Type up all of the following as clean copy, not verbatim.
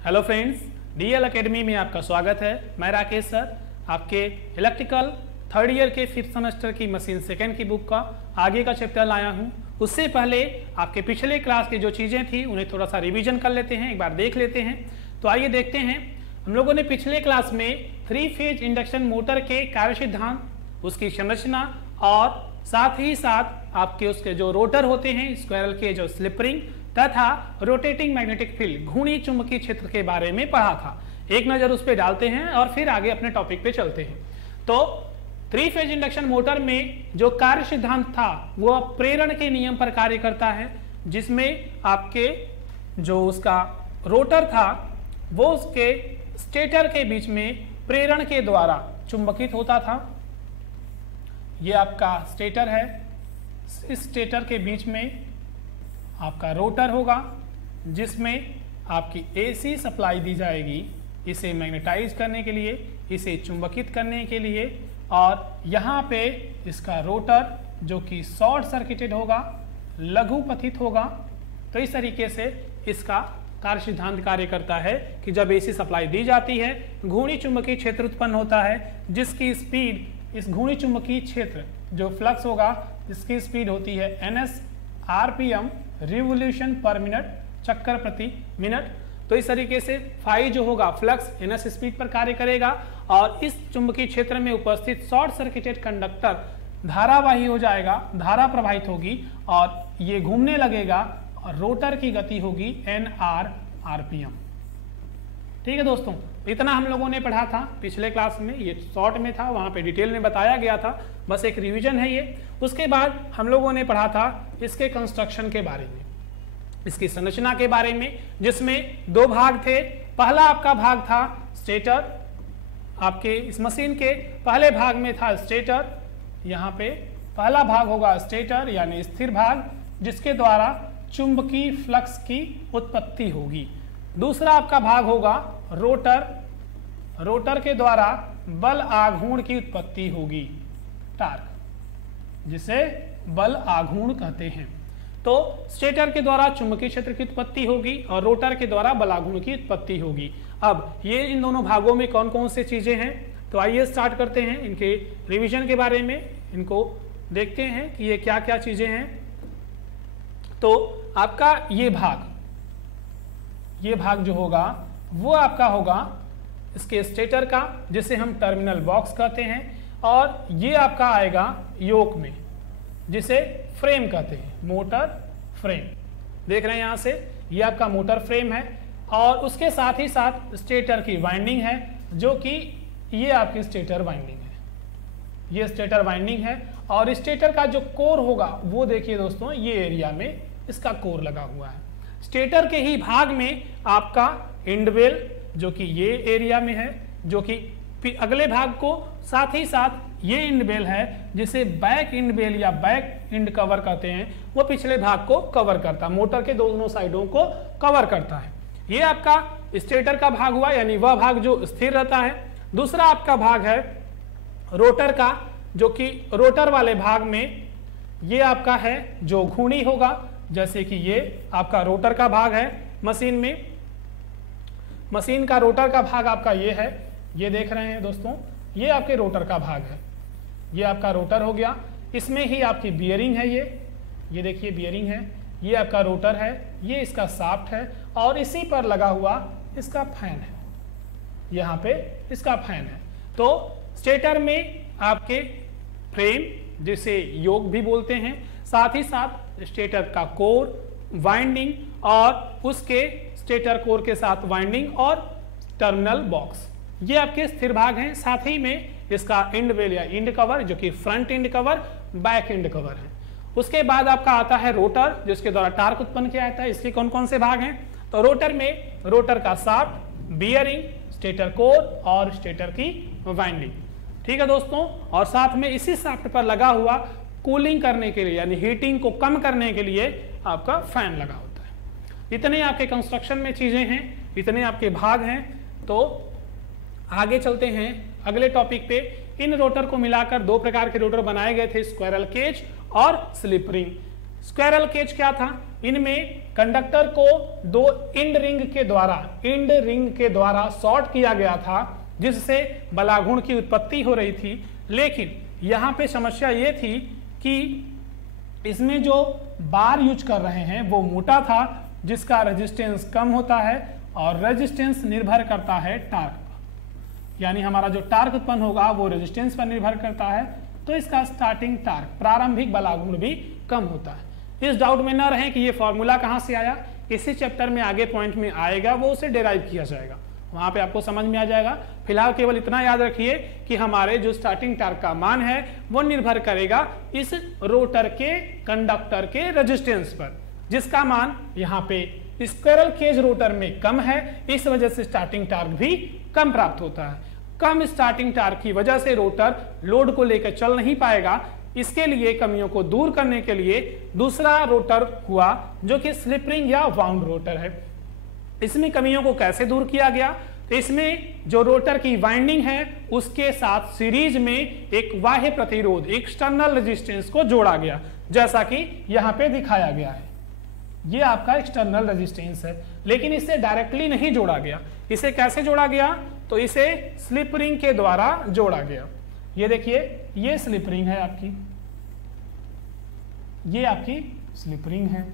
Hello friends, DL academy में आपका स्वागत है। मैं राकेश सर आपके इलेक्ट्रिकल थर्ड ईयर के 5th सेमेस्टर की मशीन सेकंड की बुक का आगे का चैप्टर लाया हूं। उससे पहले आपके पिछले क्लास की जो चीज़ें थी उन्हें थोड़ा सा रिवीजन कर लेते हैं, एक बार देख लेते हैं। तो आइए देखते हैं। हम लोगों ने पिछले क्लास में 3 फेज इंडक्शन मोटर के कार्य सिद्धांत, उसकी संरचना और साथ ही साथ आपके उसके जो रोटर होते हैं स्क्वायरल के जो स्लिप रिंग तथा रोटेटिंग मैग्नेटिक फील्ड घूर्णी चुंबकीय क्षेत्र के बारे में पढ़ा था। एक नजर उस पर डालते हैं और फिर आगे अपने टॉपिक पे चलते हैं। तो 3 फेज इंडक्शन मोटर में जो कार्य सिद्धांत था वो प्रेरण के नियम पर कार्य करता है, जिसमें आपके जो उसका रोटर था वो उसके स्टेटर के बीच में प्रेरण के द्वारा चुंबकित होता था। ये आपका स्टेटर है, इस स्टेटर के बीच में आपका रोटर होगा जिसमें आपकी एसी सप्लाई दी जाएगी इसे मैग्नेटाइज करने के लिए, इसे चुंबकित करने के लिए। और यहाँ पे इसका रोटर जो कि शॉर्ट सर्किटेड होगा, लघु पथित होगा। तो इस तरीके से इसका कार्य सिद्धांत कार्य करता है कि जब एसी सप्लाई दी जाती है घूर्णी चुंबकीय क्षेत्र उत्पन्न होता है, जिसकी स्पीड इस घूर्णी चुंबकीय क्षेत्र जो फ्लक्स होगा इसकी स्पीड होती है ns rpm revolution per minute, चक्कर प्रति मिनट। तो इस तरीके से फाई जो होगा फ्लक्स ns स्पीड पर कार्य करेगा और इस चुंबकीय क्षेत्र में उपस्थित शॉर्ट सर्किटेड कंडक्टर धारावाही हो जाएगा, धारा प्रवाहित होगी और ये घूमने लगेगा और रोटर की गति होगी nr rpm। ठीक है दोस्तों, इतना हम लोगों ने पढ़ा था पिछले क्लास में। ये शॉर्ट में था, वहाँ पे डिटेल में बताया गया था, बस एक रिवीजन है ये। उसके बाद हम लोगों ने पढ़ा था इसके कंस्ट्रक्शन के बारे में, इसकी संरचना के बारे में, जिसमें 2 भाग थे। पहला आपका भाग था स्टेटर। आपके इस मशीन के पहले भाग में था स्टेटर। यहाँ पे पहला भाग होगा स्टेटर यानी स्थिर भाग, जिसके द्वारा चुंबकीय फ्लक्स की उत्पत्ति होगी। दूसरा आपका भाग होगा रोटर। रोटर के द्वारा बल आघूर्ण की उत्पत्ति होगी, टार्क, जिसे बल आघूर्ण कहते हैं। तो स्टेटर के द्वारा चुंबकीय क्षेत्र की उत्पत्ति होगी और रोटर के द्वारा बल आघूर्ण की उत्पत्ति होगी। अब ये इन दोनों भागों में कौन कौन से चीजें हैं, तो आइए स्टार्ट करते हैं इनके रिवीजन के बारे में। इनको देखते हैं कि ये क्या क्या चीजें हैं। तो आपका ये भाग जो होगा वो आपका होगा इसके स्टेटर का, जिसे हम टर्मिनल बॉक्स कहते हैं। और ये आपका आएगा योक में, जिसे फ्रेम कहते हैं, मोटर फ्रेम। देख रहे हैं यहाँ से, ये आपका मोटर फ्रेम है। और उसके साथ ही साथ स्टेटर की वाइंडिंग है, जो कि ये आपकी स्टेटर वाइंडिंग है। ये स्टेटर वाइंडिंग है और स्टेटर का जो कोर होगा वो देखिए दोस्तों, ये एरिया में इसका कोर लगा हुआ है। स्टेटर के ही भाग में आपका इंडवेल जो कि ये एरिया में है, जो कि अगले भाग को साथ ही साथ ये इंडवेल है जिसे बैक इंडवेल या बैक इंड कवर कहते हैं, वो पिछले भाग को कवर करता है, मोटर के दोनों साइडों को कवर करता है। ये आपका स्टेटर का भाग हुआ, यानी वह भाग जो स्थिर रहता है। दूसरा आपका भाग है रोटर का, जो कि रोटर वाले भाग में ये आपका है जो घूर्णी होगा, जैसे कि ये आपका रोटर का भाग है मशीन में। मशीन का रोटर का भाग आपका ये है, ये देख रहे हैं दोस्तों, ये आपके रोटर का भाग है। ये आपका रोटर हो गया, इसमें ही आपकी बियरिंग है, ये देखिए बियरिंग है। ये आपका रोटर है, ये इसका शाफ्ट है और इसी पर लगा हुआ इसका फैन है, यहाँ पे इसका फैन है। तो स्टेटर में आपके फ्रेम जिसे योक भी बोलते हैं, साथ ही साथ स्टेटर का कोर, वाइंडिंग और उसके स्टेटर कोर के साथ वाइंडिंग और टर्मिनल बॉक्स, ये आपके स्थिर भाग हैं। साथ ही में इसका इंडवेल या इंड कवर, जो कि front end cover, back end cover है। उसके बाद आपका आता है रोटर, जिसके द्वारा टार्क उत्पन्न किया जाता है। इसके कौन कौन से भाग हैं, तो रोटर में रोटर का शाफ्ट, बियरिंग, स्टेटर कोर और स्टेटर की वाइंडिंग। ठीक है दोस्तों, और साथ में इसी शाफ्ट पर लगा हुआ कूलिंग करने के लिए यानी हीटिंग को कम करने के लिए आपका फैन लगा होता है। इतने आपके कंस्ट्रक्शन में चीजें हैं, इतने आपके भाग हैं। तो आगे चलते हैं अगले टॉपिक पे। इन रोटर को मिलाकर 2 प्रकार के रोटर बनाए गए थे, स्क्वायरल केज और स्लिप रिंग। स्क्वायरल केज क्या था, इनमें कंडक्टर को दो इंड रिंग के द्वारा शॉर्ट किया गया था, जिससे बलागुण की उत्पत्ति हो रही थी। लेकिन यहाँ पे समस्या ये थी कि इसमें जो बार यूज कर रहे हैं वो मोटा था, जिसका रेजिस्टेंस कम होता है और रेजिस्टेंस निर्भर करता है टार्क पर, यानी हमारा जो टार्क उत्पन्न होगा वो रेजिस्टेंस पर निर्भर करता है। तो इसका स्टार्टिंग टार्क, प्रारंभिक बलागुण भी कम होता है। इस डाउट में न रहें कि ये फॉर्मूला कहाँ से आया, इसी चैप्टर में आगे पॉइंट में आएगा, वो उसे डिराइव किया जाएगा, वहां पे आपको समझ में आ जाएगा। फिलहाल केवल इतना याद रखिए कि हमारे जो स्टार्टिंग टार्क का मान है वो निर्भर करेगा इस रोटर के कंडक्टर के रेजिस्टेंस पर, जिसका मान यहाँ पे स्क्विरल केज रोटर में कम है, इस वजह से स्टार्टिंग टार्क भी कम प्राप्त होता है। कम स्टार्टिंग टार्क की वजह से रोटर लोड को लेकर चल नहीं पाएगा। इसके लिए कमियों को दूर करने के लिए दूसरा रोटर हुआ जो कि स्लिप रिंग या वाउंड रोटर है। इसमें कमियों को कैसे दूर किया गया, तो इसमें जो रोटर की वाइंडिंग है उसके साथ सीरीज में एक बाह्य प्रतिरोध, एक्सटर्नल रेजिस्टेंस को जोड़ा गया, जैसा कि यहाँ पे दिखाया गया है। ये आपका एक्सटर्नल रेजिस्टेंस है, लेकिन इसे डायरेक्टली नहीं जोड़ा गया। इसे कैसे जोड़ा गया, तो इसे स्लिप रिंग के द्वारा जोड़ा गया। ये देखिए, ये स्लिप रिंग है आपकी, ये आपकी स्लिप रिंग है।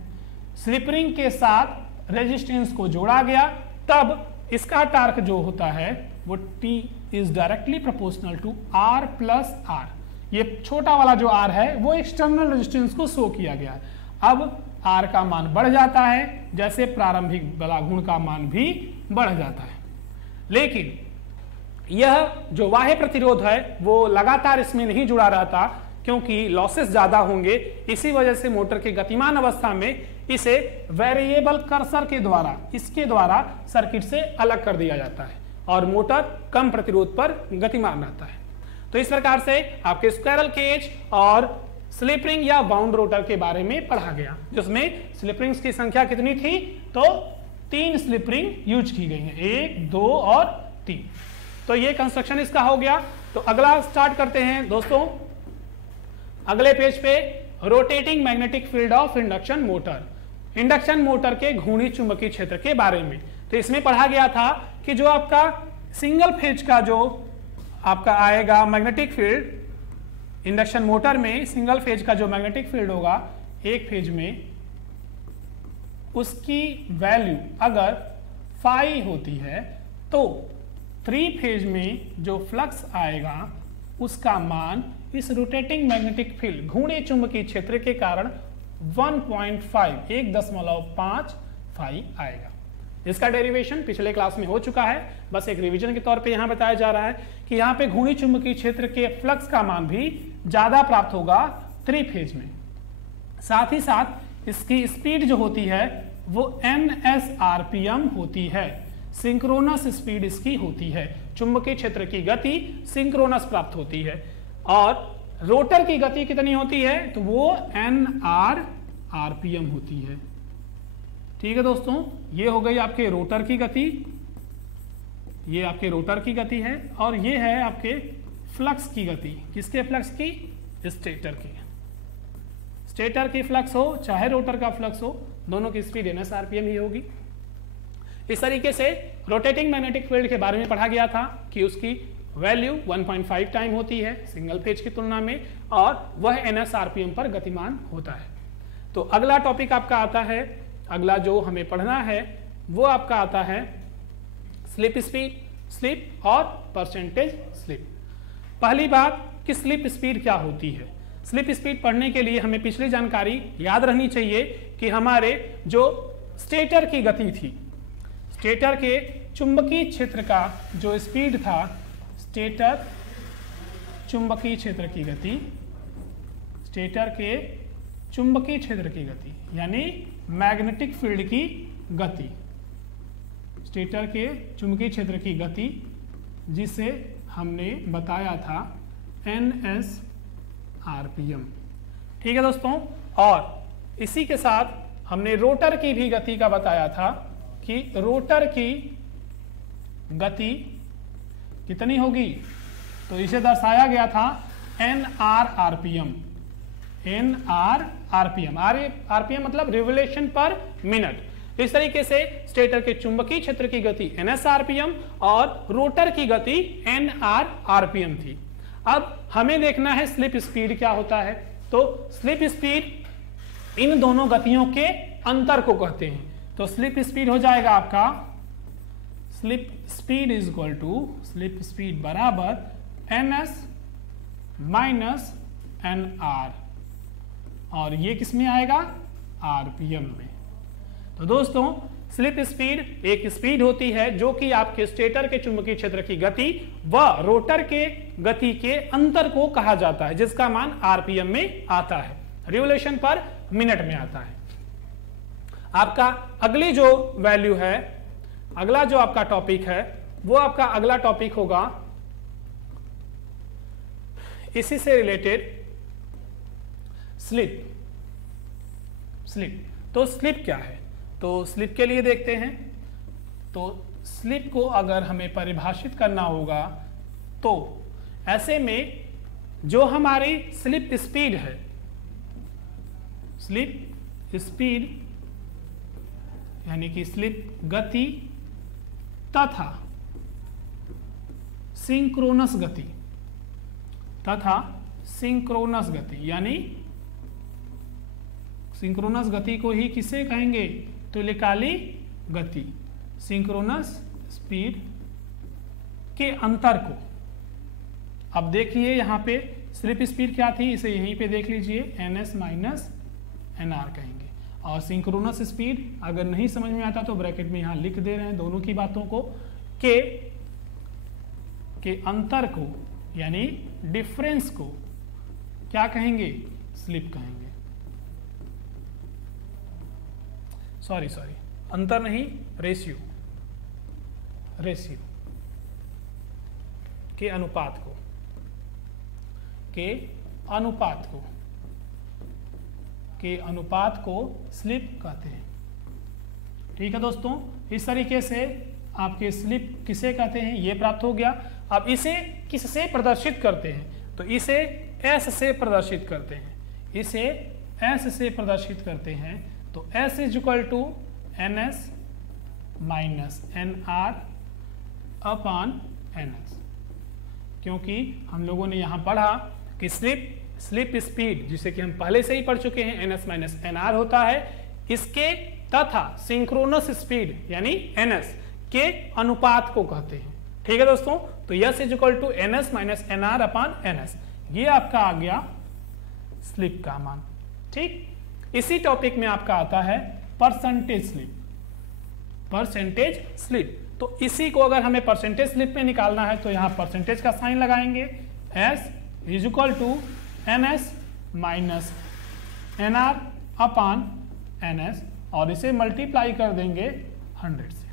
स्लिप रिंग के साथ रेजिस्टेंस को जोड़ा गया, तब इसका टार्क जो होता है वो T is directly proportional to R plus R। ये छोटा वाला जो R है वो एक्सटर्नल रेजिस्टेंस को शो किया गया है। अब R का मान बढ़ जाता है, जैसे प्रारंभिक बलागुण का मान भी बढ़ जाता है। लेकिन यह जो बाह्य प्रतिरोध है वो लगातार इसमें नहीं जुड़ा रहता, क्योंकि लॉसेस ज्यादा होंगे। इसी वजह से मोटर के गतिमान अवस्था में इसे वेरिएबल कर्सर के द्वारा, इसके द्वारा सर्किट से अलग कर दिया जाता है और मोटर कम प्रतिरोध पर गतिमान रहता है। तो इस प्रकार से आपके स्क्विरल केज और स्लिप रिंग या बाउंड रोटर के बारे में पढ़ा गया, जिसमें स्लिप रिंग्स की संख्या कितनी थी, तो 3 स्लिप रिंग यूज की गई है, 1, 2 और 3। तो ये कंस्ट्रक्शन इसका हो गया। तो अगला स्टार्ट करते हैं दोस्तों, अगले पेज पे rotating magnetic field of induction motor, induction motor के घूर्णी चुंबकीय क्षेत्र के बारे में। तो इसमें पढ़ा गया था कि जो आपका सिंगल फेज का जो आपका आएगा मैग्नेटिक फील्ड इंडक्शन मोटर में, सिंगल फेज का जो मैग्नेटिक फील्ड होगा एक फेज में, उसकी वैल्यू अगर फाई होती है, तो 3 फेज में जो फ्लक्स आएगा उसका मान इस रोटेटिंग मैग्नेटिक फील्ड घूर्णी चुंबकीय क्षेत्र के कारण 1.5 फाई आएगा। इसका डेरिवेशन पिछले क्लास में हो चुका है, बस एक रिवीजन के तौर पे यहाँ बताया जा रहा है कि यहाँ पे घूर्णी चुंबकीय क्षेत्र के फ्लक्स का मान भी ज्यादा प्राप्त होगा 3 फेज में। साथ ही साथ इसकी स्पीड जो होती है वो ns RPM होती है, सिंक्रोनस स्पीड इसकी होती है। चुंबकीय क्षेत्र की गति सिंक्रोनस प्राप्त होती है। और रोटर की गति कितनी होती है, तो वो nr RPM होती है। ठीक है दोस्तों, ये हो गई आपके रोटर की गति, ये आपके रोटर की गति है, और ये है आपके फ्लक्स की गति। किसके फ्लक्स की, स्टेटर की। स्टेटर की फ्लक्स हो चाहे रोटर का फ्लक्स हो, दोनों की स्पीड ns RPM ही होगी। इस तरीके से रोटेटिंग मैग्नेटिक फील्ड के बारे में पढ़ा गया था कि उसकी वैल्यू 1.5 टाइम होती है सिंगल फेज की तुलना में, और वह ns RPM पर गतिमान होता है। तो अगला टॉपिक आपका आता है, अगला जो हमें पढ़ना है वो आपका आता है स्लिप स्पीड, स्लिप और परसेंटेज स्लिप। पहली बात कि स्लिप स्पीड क्या होती है। स्लिप स्पीड पढ़ने के लिए हमें पिछली जानकारी याद रहनी चाहिए कि हमारे जो स्टेटर की गति थी, स्टेटर के चुंबकीय क्षेत्र का जो स्पीड था, स्टेटर चुंबकीय क्षेत्र की गति, स्टेटर के चुंबकीय क्षेत्र की गति यानी मैग्नेटिक फील्ड की गति, स्टेटर के चुंबकीय क्षेत्र की गति, जिसे हमने बताया था ns RPM। ठीक है दोस्तों, और इसी के साथ हमने रोटर की भी गति का बताया था कि रोटर की गति कितनी होगी, तो इसे दर्शाया गया था nr RPM। NR/RPM। RPM मतलब रिवोल्यूशन पर मिनट। इस तरीके से स्टेटर के चुंबकीय क्षेत्र की गति NS/RPM और रोटर की गति NR/RPM थी। अब हमें देखना है स्लिप स्पीड क्या होता है। तो स्लिप स्पीड इन दोनों गतियों के अंतर को कहते हैं। तो स्लिप स्पीड हो जाएगा आपका, slip speed is equal to, slip speed बराबर NS माइनस NR, और ये किस में आएगा, RPM में। तो दोस्तों स्लिप स्पीड एक स्पीड होती है जो कि आपके स्टेटर के चुंबकीय क्षेत्र की गति व रोटर के गति के अंतर को कहा जाता है, जिसका मान RPM में आता है, रिवोल्यूशन पर मिनट में आता है। आपका अगली जो वैल्यू है, अगला जो आपका टॉपिक है, वो आपका अगला टॉपिक होगा इसी से रिलेटेड स्लिप। तो स्लिप क्या है, तो स्लिप के लिए देखते हैं। तो स्लिप को अगर हमें परिभाषित करना होगा तो ऐसे में जो हमारी स्लिप स्पीड है, स्लिप स्पीड यानी कि स्लिप गति तथा सिंक्रोनस गति यानी सिंक्रोनस गति को ही किसे कहेंगे, तुल्यकाली गति, सिंक्रोनस स्पीड के अंतर को। अब देखिए यहां पे स्लिप स्पीड क्या थी, इसे यहीं पे देख लीजिए, NS माइनस NR कहेंगे। और सिंक्रोनस स्पीड अगर नहीं समझ में आता तो ब्रैकेट में यहां लिख दे रहे हैं दोनों की बातों को, के अंतर को यानी डिफरेंस को क्या कहेंगे, स्लिप कहेंगे। सॉरी अंतर नहीं, रेशियो के अनुपात को स्लिप कहते हैं। ठीक है दोस्तों, इस तरीके से आपके स्लिप किसे कहते हैं ये प्राप्त हो गया। अब इसे किससे प्रदर्शित करते हैं, तो इसे S से प्रदर्शित करते हैं। तो S is equal to NS minus NR upon NS, क्योंकि हम लोगों ने यहां पढ़ा कि स्लिप स्पीड जिसे कि हम पहले से ही पढ़ चुके हैं NS माइनस NR होता है, इसके तथा सिंक्रोनस स्पीड यानी NS के अनुपात को कहते हैं। ठीक है दोस्तों, तो S is equal to NS minus NR upon NS, ये आपका आ गया स्लिप का मान। ठीक, इसी टॉपिक में आपका आता है परसेंटेज स्लिप। तो इसी को अगर हमें परसेंटेज स्लिप में निकालना है तो यहां परसेंटेज का साइन लगाएंगे, S is equal to NS minus NR upon NS, और इसे मल्टीप्लाई कर देंगे 100 से।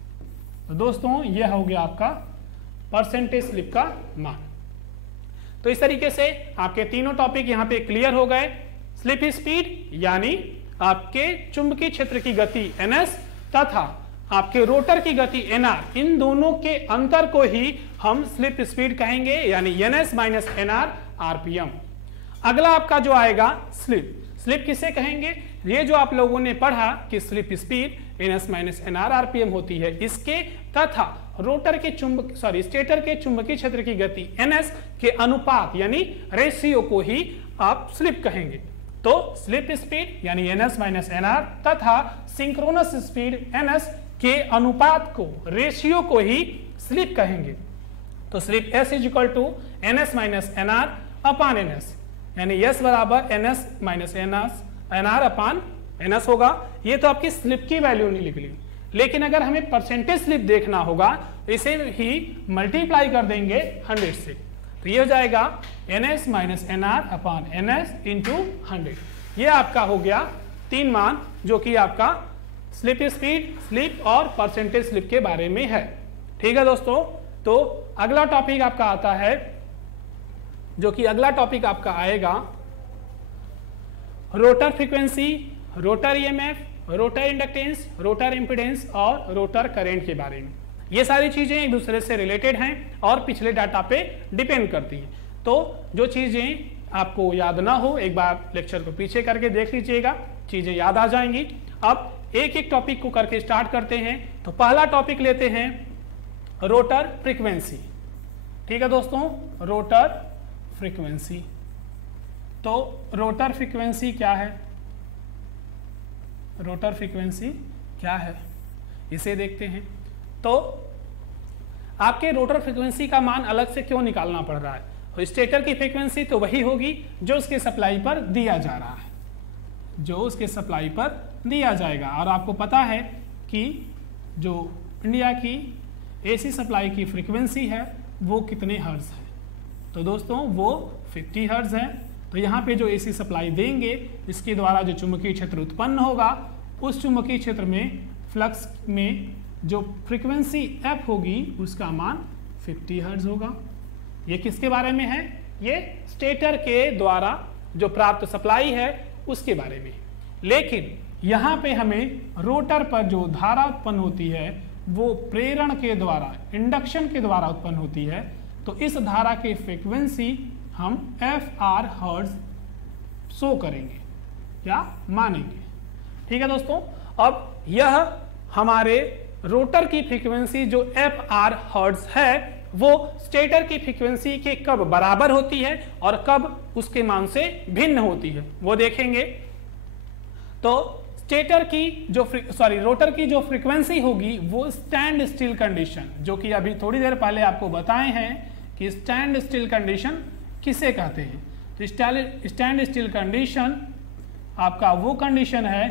तो दोस्तों यह हो गया आपका परसेंटेज स्लिप का मान। तो इस तरीके से आपके तीनों टॉपिक यहां पे क्लियर हो गए। स्लिप स्पीड यानी आपके चुंबकीय क्षेत्र की गति NS तथा आपके रोटर की गति NR, इन दोनों के अंतर को ही हम स्लिप स्पीड कहेंगे, यानी NS माइनस NR RPM। अगला आपका जो आएगा स्लिप किसे कहेंगे, ये जो आप लोगों ने पढ़ा कि slip speed NS minus NR RPM होती है, इसके तथा रोटर के स्टेटर के चुंबकीय क्षेत्र की गति NS के अनुपात यानी रेशियो को ही आप स्लिप कहेंगे। तो स्लिप स्पीड यानी NS माइनस NR तथा सिंक्रोनस स्पीड NS के अनुपात को, रेशियो को ही स्लिप कहेंगे। तो slip S is equal to NS minus NR upon NS, यानी S बराबर NS minus NR upon NS होगा। ये तो आपकी स्लिप की वैल्यू नहीं निकली, लेकिन अगर हमें परसेंटेज स्लिप देखना होगा इसे ही मल्टीप्लाई कर देंगे 100 से, तो ये हो जाएगा NS minus NR upon NS into 100। ये आपका हो गया 3 मान जो कि आपका स्लिप स्पीड, स्लिप और परसेंटेज स्लिप के बारे में है। ठीक है दोस्तों, तो अगला टॉपिक आपका आता है, जो कि अगला टॉपिक आपका आएगा rotor frequency, rotor EMF, rotor inductance, rotor impedance और रोटर करंट के बारे में। ये सारी चीजें एक दूसरे से रिलेटेड हैं और पिछले डाटा पे डिपेंड करती हैं। तो जो चीजें आपको याद ना हो, एक बार लेक्चर को पीछे करके देख लीजिएगा, चीजें याद आ जाएंगी। अब एक एक टॉपिक को करके स्टार्ट करते हैं। तो पहला टॉपिक लेते हैं रोटर फ्रीक्वेंसी। ठीक है दोस्तों, रोटर फ्रीक्वेंसी। तो रोटर फ्रीक्वेंसी क्या है, रोटर फ्रीक्वेंसी क्या है इसे देखते हैं। तो आपके रोटर फ्रीक्वेंसी का मान अलग से क्यों निकालना पड़ रहा है? तो स्टेटर की फ्रीक्वेंसी तो वही होगी जो उसके सप्लाई पर दिया जा रहा है, जो उसके सप्लाई पर दिया जाएगा। और आपको पता है कि जो इंडिया की एसी सप्लाई की फ्रीक्वेंसी है वो कितने हर्ट्ज है? तो दोस्तों वो 50 हर्ट्ज है। तो यहाँ पे जो एसी सप्लाई देंगे इसके द्वारा जो चुंबकीय क्षेत्र उत्पन्न होगा, उस चुंबकीय क्षेत्र में फ्लक्स में जो फ्रीक्वेंसी एफ होगी उसका मान 50 हर्ट्ज होगा। ये किसके बारे में है? ये स्टेटर के द्वारा जो प्राप्त सप्लाई है उसके बारे में। लेकिन यहाँ पे हमें रोटर पर जो धारा उत्पन्न होती है वो प्रेरण के द्वारा, इंडक्शन के द्वारा उत्पन्न होती है। तो इस धारा की फ्रीक्वेंसी हम FR हर्ट्ज शो करेंगे या मानेंगे। ठीक है दोस्तों, अब यह हमारे रोटर की फ्रीक्वेंसी जो FR हर्ट्ज है वो स्टेटर की फ्रीक्वेंसी के कब बराबर होती है और कब उसके मान से भिन्न होती है वो देखेंगे। तो स्टेटर की जो रोटर की जो फ्रीक्वेंसी होगी वो स्टैंड स्टिल कंडीशन, जो कि अभी थोड़ी देर पहले आपको बताए हैं कि स्टैंड स्टिल कंडीशन किसे कहते हैं। तो स्टैंड स्टिल कंडीशन आपका वो कंडीशन है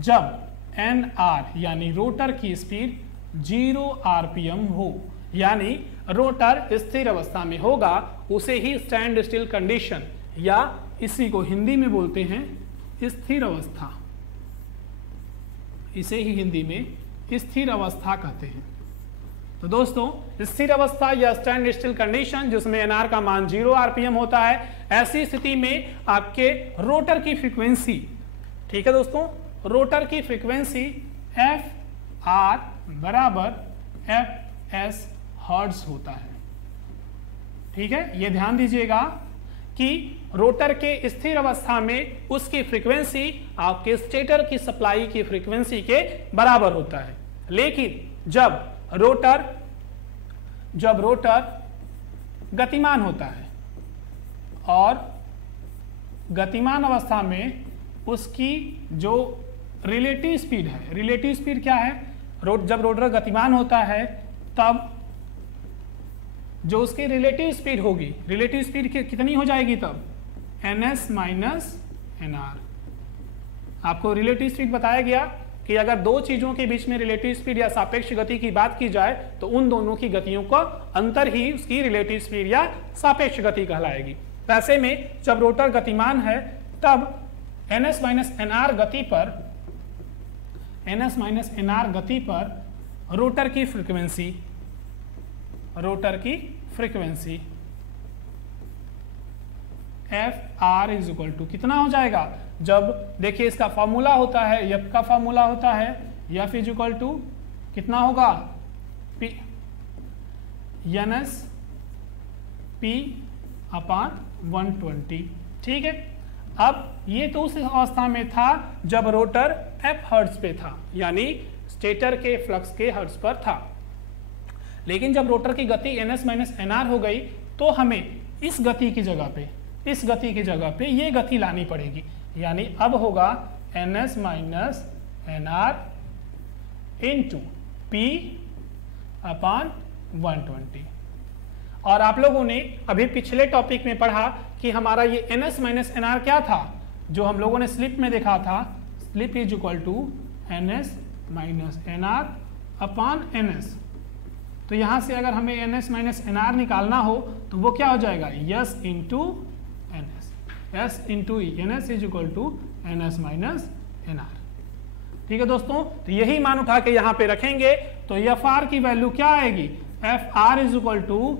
जब NR यानी रोटर की स्पीड 0 RPM हो, यानी रोटर स्थिर अवस्था में होगा, उसे ही स्टैंड स्टिल कंडीशन या इसी को हिंदी में बोलते हैं स्थिर अवस्था, इसे ही हिंदी में स्थिर अवस्था कहते हैं। तो दोस्तों स्थिर अवस्था या स्टैंड स्टिल कंडीशन जिसमें NR का मान 0 RPM होता है, ऐसी स्थिति में आपके रोटर की फ्रीक्वेंसी, ठीक है दोस्तों, रोटर की फ्रीक्वेंसी FR बराबर FS हर्ट्ज होता है। ठीक है, ये ध्यान दीजिएगा कि रोटर के स्थिर अवस्था में उसकी फ्रीक्वेंसी आपके स्टेटर की सप्लाई की फ्रीक्वेंसी के बराबर होता है। लेकिन जब रोटर गतिमान होता है और गतिमान अवस्था में उसकी जो रिलेटिव स्पीड है, रिलेटिव स्पीड क्या है? जब रोटर गतिमान होता है तब जो उसकी रिलेटिव स्पीड होगी, रिलेटिव स्पीड कितनी हो जाएगी तब? NS minus NR। आपको रिलेटिव स्पीड बताया गया कि अगर दो चीजों के बीच में रिलेटिव स्पीड या सापेक्ष गति की बात की जाए तो उन दोनों की गतियों का अंतर ही उसकी रिलेटिव स्पीड या सापेक्ष गति कहलाएगी। ऐसे में जब रोटर गतिमान है तब NS माइनस NR गति पर रोटर की frequency FR is equal to कितना हो जाएगा? जब देखिए इसका फॉर्मूला होता है, F का फॉर्मूला होता है F इज इक्वल टू कितना होगा? NS P upon 120। ठीक है, अब ये तो उस अवस्था में था जब रोटर F हर्ट्ज पे था, यानी स्टेटर के फ्लक्स के हर्ट्ज पर था। लेकिन जब रोटर की गति NS माइनस NR हो गई तो हमें इस गति की जगह पे ये गति लानी पड़ेगी, यानी अब होगा NS minus NR into P upon 120। और आप लोगों ने अभी पिछले टॉपिक में पढ़ा कि हमारा ये NS माइनस NR क्या था, जो हम लोगों ने स्लिप में देखा था, slip is equal to NS minus NR upon NS। तो यहाँ से अगर हमें NS माइनस NR निकालना हो तो वो क्या हो जाएगा? S into NS, S into NS is equal to NS minus NR। ठीक है दोस्तों, तो यही मान उठा के यहाँ पे रखेंगे तो FR की वैल्यू क्या आएगी? FR is equal to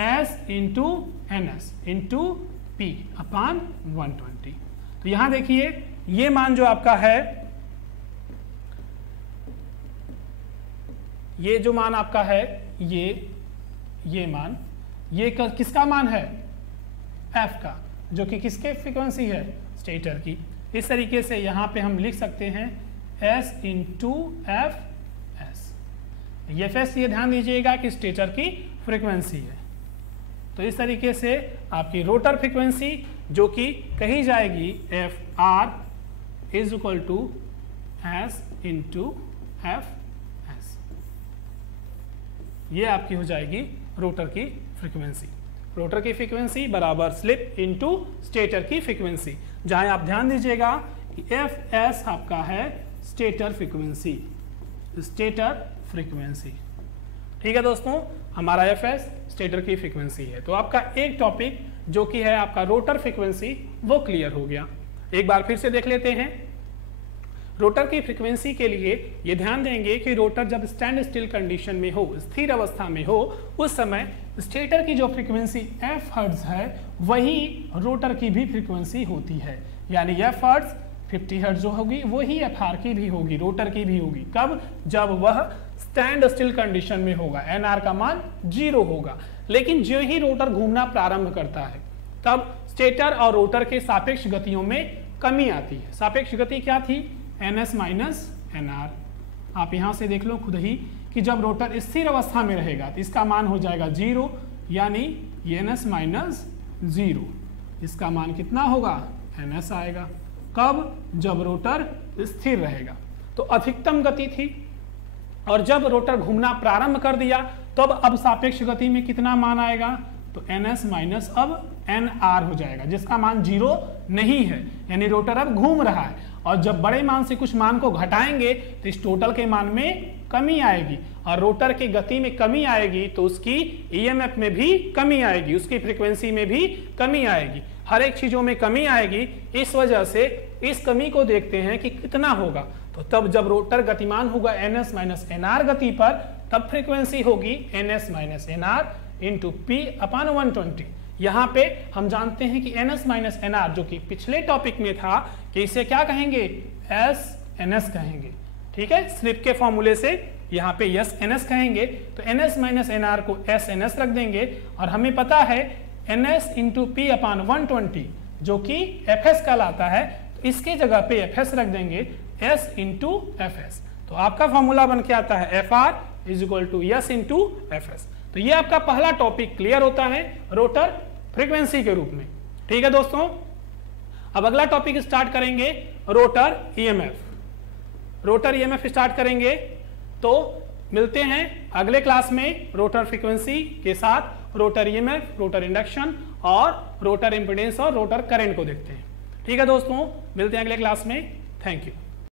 S into NS into P upon 120। तो यहाँ देखिए ये मान जो आपका है, ये जो मान आपका है, ये मान, ये किसका मान है? F का। जो कि किसके फ्रीक्वेंसी है, स्टेटर की। इस तरीके से यहाँ पे हम लिख सकते हैं S into F S. F S ये ध्यान दीजिएगा कि स्टेटर की फ्रीक्वेंसी है। तो इस तरीके से आपकी रोटर फ्रीक्वेंसी जो कि कही जाएगी F R is equal to S into F S, ये आपकी हो जाएगी रोटर की फ्रीक्वेंसी। रोटर की फ्रीक्वेंसी बराबर स्लिप इंटू स्टेटर की फ्रीक्वेंसी, जहां आप ध्यान दीजिएगा कि एफ एस आपका है स्टेटर फ्रीक्वेंसी, स्टेटर फ्रीक्वेंसी। ठीक है दोस्तों, हमारा एफ एस स्टेटर की फ्रीक्वेंसी है। तो आपका एक टॉपिक जो कि है आपका रोटर फ्रीक्वेंसी वो क्लियर हो गया। एक बार फिर से देख लेते हैं। रोटर की फ्रीक्वेंसी के लिए ये ध्यान देंगे कि रोटर जब स्टैंड स्टिल कंडीशन में हो, स्थिर अवस्था में हो, उस समय स्टेटर की जो फ्रीक्वेंसी एफ हर्ट्ज है वही रोटर की भी फ्रीक्वेंसी होती है। यानी एफ हर्ट्ज 50 हर्ट्ज जो होगी वही एफ आर की भी होगी, रोटर की भी होगी। कब? जब वह स्टैंड स्टिल कंडीशन में होगा, एन आर का मान 0 होगा। लेकिन जो ही रोटर घूमना प्रारंभ करता है तब स्टेटर और रोटर के सापेक्ष गतियों में कमी आती है। सापेक्ष गति क्या थी? ns minus N R. आप यहां से देख लो खुद ही कि जब रोटर स्थिर अवस्था में रहेगा तो इसका मान हो जाएगा 0, यानी ns माइनस 0। इसका मान कितना होगा? ns आएगा। कब? जब रोटर स्थिर रहेगा। तो अधिकतम गति थी, और जब रोटर घूमना प्रारंभ कर दिया तब अब सापेक्ष गति में कितना मान आएगा? तो ns माइनस अब nr हो जाएगा, जिसका मान 0 नहीं है, यानी रोटर अब घूम रहा है। और जब बड़े मान से कुछ मान को घटाएंगे तो इस टोटल के मान में कमी आएगी, और रोटर की गति में कमी आएगी तो उसकी ईएमएफ में भी कमी आएगी, उसकी फ्रीक्वेंसी में भी कमी आएगी, हर एक चीजों में कमी आएगी। इस वजह से इस कमी को देखते हैं कि कितना होगा। तो तब जब रोटर गतिमान होगा ns माइनस nr गति पर, तब फ्रीक्वेंसी होगी ns minus nr into P अपान 120। यहाँ पे हम जानते हैं कि ns माइनस nr जो कि पिछले टॉपिक में था कि इसे क्या कहेंगे? s ns कहेंगे। ठीक है, स्लिप के फॉर्मूले से यहाँ पे s ns कहेंगे। तो ns माइनस nr को s ns रख देंगे, और हमें पता है ns इंटू पी अपान 120 जो कि fs कहलाता है, तो इसके जगह पे fs रख देंगे s इंटू fs। तो आपका फॉर्मूला बन के आता है fr is equal to s into fs। तो ये आपका पहला टॉपिक क्लियर होता है रोटर फ्रीक्वेंसी के रूप में। ठीक है दोस्तों, अब अगला टॉपिक स्टार्ट करेंगे rotor EMF. Rotor EMF start करेंगे, तो मिलते हैं अगले क्लास में रोटर फ्रीक्वेंसी के साथ रोटर ईएमएफ, रोटर इंडक्शन और रोटर इंपेडेंस और रोटर करंट को देखते हैं। ठीक है दोस्तों, मिलते हैं अगले क्लास में। Thank you.